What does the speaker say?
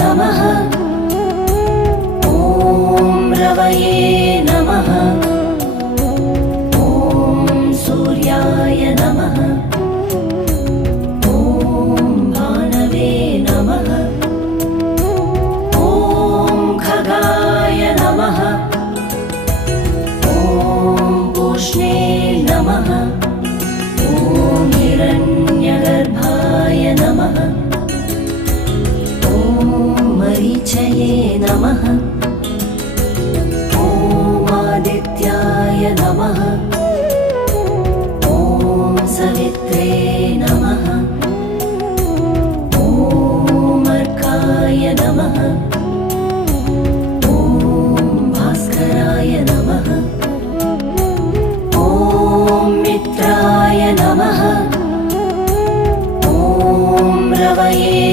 नमः। ॐ रवये नमः। ॐ सूर्याय नमः। ॐ भानवे नमः। ॐ खगाय नमः। ॐ पूष्णे नमः। ॐ हिरण्यगर्भाय नमः। ॐ मरीचये नमः। ॐ आदित्याय नमः। ॐ सवित्रे नमः। ॐ अर्काय नमः। ॐ भास्कराय नमः। ॐ मित्राय नमः। ॐ रवये